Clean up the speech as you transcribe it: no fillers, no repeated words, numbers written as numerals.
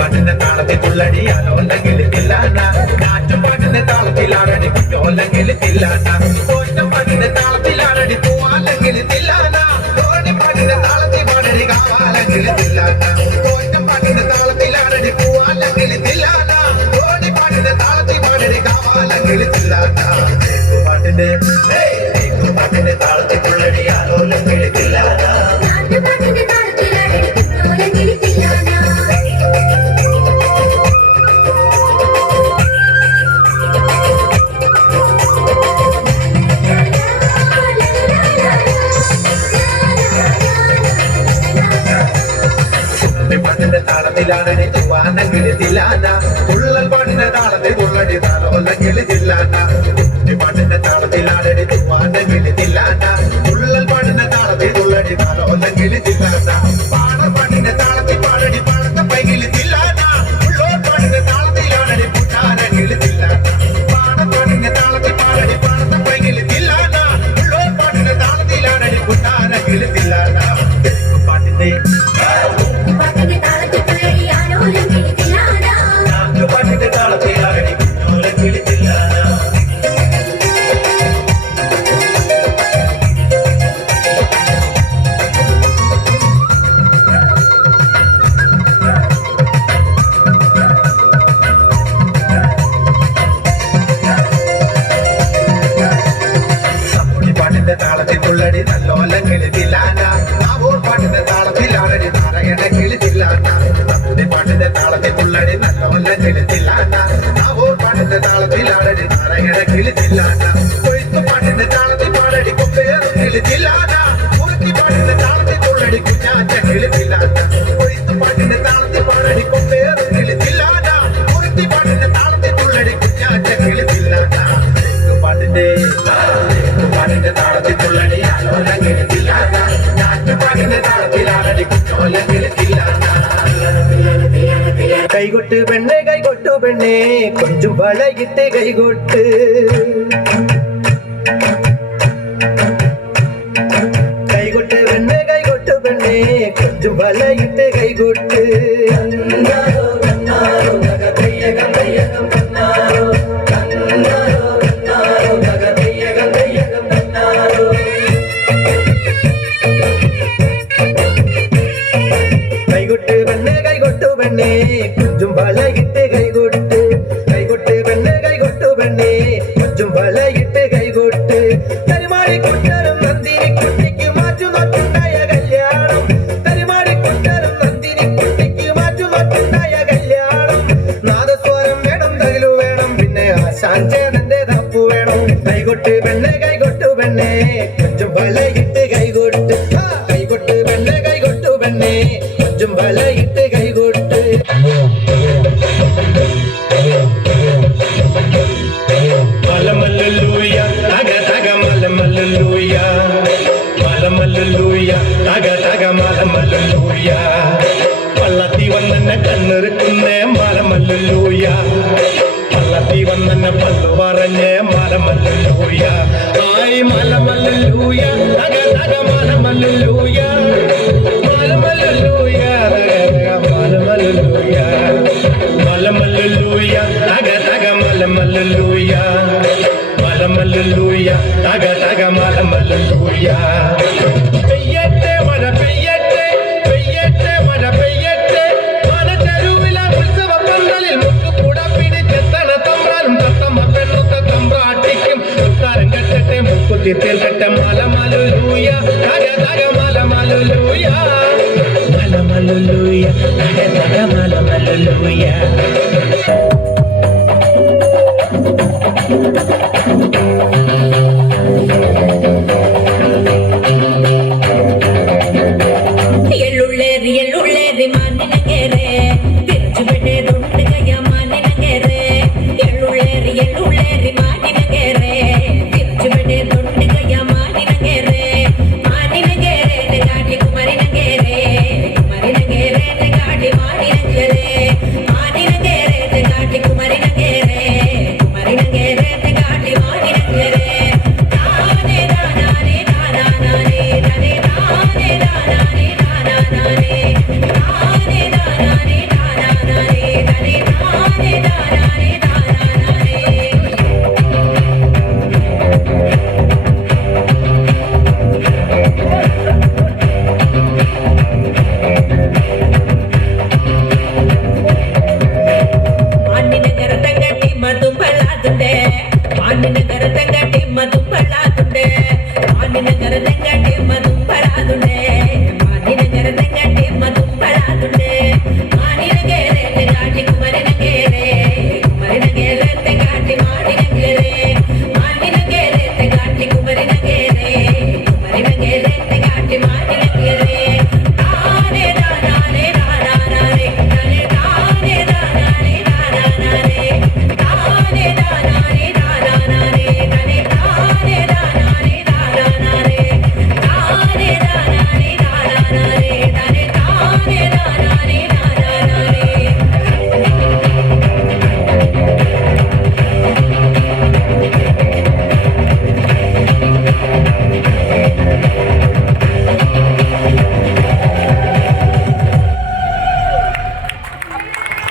പാട്ടിന്റെ താളത്തിൽ തുള്ളടിയാലോ അല്ലെങ്കിൽ തില്ലാന ഞാറ്റുപാട്ടിന്റെ താളത്തിലാണടി കുഞ്ഞോ അല്ലെങ്കിൽ തില്ലാന പാട്ടിന്റെ താളത്തിലാണടി പൂവാല്ലെങ്കിൽ തില്ലാന പാട്ടിന്റെ താളത്തിൽ പാടടി കാവാല്ലെങ്കിൽ തില്ലാന പാട്ടിന്റെ താളത്തിലാണടി പൂവാല്ലെങ്കിൽ തില്ലാന പാട്ടിന്റെ താളത്തിൽ പാടടി കാവാല്ലെങ്കിൽ തില്ലാന പാട്ടിന്റെ താളത്തിൽ തുള്ളടിയാലോ അല്ലെങ്കിൽ തില്ലാന പാട്ടിന്റെ താളത്തിലാണടി തൂവാനെങ്കിൽ തില്ലാന തുള്ളൽ പാട്ടിന്റെ താളത്തിൽ തുള്ളടി താളോല്ലെങ്കിൽ തില്ലാന പാട്ടിന്റെ താളത്തിലാണടി തൂവാനെങ്കിൽ തില്ലാന തുള്ളൽ പാട്ടിന്റെ താളത്തിൽ തുള്ളടി താളോല്ലെങ്കിൽ തില്ലാന പാട്ടിന്റെ താളത്തിൽ പാടടി പാടത്തെ പൈകിൽ തില്ലാന ഉള്ളോർ പാട്ടിന്റെ താളത്തിലാണടി പുട്ടാനെങ്കിൽ തില്ലാന പാട്ടിന്റെ താളത്തിൽ പാടടി പാടത്തെ പൈകിൽ തില്ലാന ഉള്ളോർ പാട്ടിന്റെ താളത്തിലാണടി പുട്ടാനെങ്കിൽ തില്ലാന പാട്ടിന്റെ താളത്തിൽ തുള്ളടി നല്ലോല്ലെങ്കിൽ തില്ലാന ആവോർ പാട്ടിന്റെ താളത്തിലാണടി നാരായണക്കിളി തില്ലാന പാട്ടിന്റെ താളത്തിൽ തുള്ളടി നല്ലോല്ലെങ്കിൽ തില്ലാന ആവോർ പാട്ടിന്റെ താളത്തിലാണടി നാരായണക്കിളി തില്ലാന കൊയ്ത്തു പാട്ടിന്റെ താളത്തിൽ പാടടി കൊമ്പേറുകിളി തില്ലാന കുറുക്കി പാട്ടിന്റെ താളത്തിൽ തുള്ളടി കുഞ്ഞാറ്റ കിളി തില്ലാന കൊയ്ത്തു പാട്ടിന്റെ താളത്തിൽ പാടടി കൊമ്പേറുകിളി തില്ലാന കുറുക്കി പാട്ടിന്റെ താളത്തിൽ തുള്ളടി കുഞ്ഞാറ്റ കിളി തില്ലാന പാട്ടിന്റെ താളത്തിൽ തുള്ളടി ആലോലങ്കിൽ തില്ലാന ഞാറ്റുപാട്ടിന്റെ താളത്തിലാണടി കുഞ്ഞോലങ്കിൽ തില്ലാന കൈകൊട്ട് പെണ്ണെ കൈകൊട്ടു പെണ്ണെ കൊഞ്ചും വളയിട്ട് കൈകൊട്ട് കൈകൊട്ട് പെണ്ണെ കൈകൊട്ടു പെണ്ണെ കൊഞ്ചും വളയിട്ട് കൈകൊട്ട് കൈകൊട്ട് പെണ്ണെ കൈകൊട്ടു പെണ്ണെ കൊഞ്ചും വളയിട്ട് കൈകൊട്ട് കൈകൊട്ട് പെണ്ണെ കൈകൊട്ടു പെണ്ണെ കൊഞ്ചും വളയിട്ട് കൈകൊട്ട് തരുമാടിക്കൊട്ടാലും നന്ദിനി കുട്ടിക്ക് മാറ്റുനോട്ടുണ്ടായ കല്യാണം തരുമാടിക്കൊട്ടാലും നന്ദിനി കുട്ടിക്ക് മാറ്റുനോട്ടുണ്ടായ കല്യാണം നാദസ്വരം വേണം തകിലു വേണം പിന്നെ ആശാഞ്ചേതന്റെ തപ്പു വേണം കൈകൊട്ട് പെണ്ണെ കൈകൊട്ടു പെണ്ണെ കൊഞ്ചും വളയിട്ട് കൈകൊട്ട് കൈകൊട്ട് പെണ്ണെ കൈകൊട്ടു പെണ്ണെ കൊഞ്ചും വളയിട്ട് കൈകൊട്ട് മലമല്ലൂയ തക തക മലമല്ലൂയ മലമല്ലൂയ തക തക മലമല്ലൂയ പള്ളത്തി വന്നെന്നെ കണ്ണെറുക്കുന്നേ മലമല്ലൂയ പള്ളത്തി വന്നെന്നെ പല്ലു പറഞ്ഞേ മലമല്ലൂയ ആയി മലമല്ലൂയ തക തക മലമല്ലൂയ മലമല്ലൂയ മലമല്ലൂയ മലമല്ലൂയ തക തക മലമല്ലൂയ മലമല്ലൂയ തക തക മലമല്ലൂയ പെയ്യട്ടെ മഴ പെയ്യട്ടെ പെയ്യട്ടെ മഴ പെയ്യട്ടെ മല ചെരുവില ഉത്സവ പന്തലിൽ മുത്തുകൂട പിടിച്ചെത്തണ തമ്പ്രാനും തത്തമ്മ പെണ്ണൊത്ത തമ്പ്രാട്ടിക്കും ഉത്താരം കെട്ടട്ടെ മുക്കുത്തി തീർക്കട്ടെ മലമല്ലൂയ തക തക മലമല്ലൂയ മലമല്ലൂയ തക തക മലമല്ലൂയ എള്ളുള്ളേറി എള്ളുള്ളേറി മാനിനങ്ങേറെ തിരിച്ചുവിട്ടേ തൊണ്ട് കയ്യ മാനിനങ്ങേറെ എള്ളുള്ളേറി എള്ളുള്ളേറി മാനിനങ്ങേറെ തിരിച്ചുവിട്ടേ തൊണ്ട് കയ്യ മാനിനങ്ങേറെ മാനിനങ്ങേറെ കാട്ടി കുമരിനങ്ങേറെ കുമരിനങ്ങേറെ കാട്ടി മാനിനങ്ങേറെ മാനിനങ്ങേറെ കാട്ടി കുമരിനങ്ങേറെ കുമരിനങ്ങേറെ കാട്ടി മാനിനങ്ങേറെ താനേ താനാനേ താനാനേ താനേ താനേ താനാനേ താനാനേ താനേ താനേ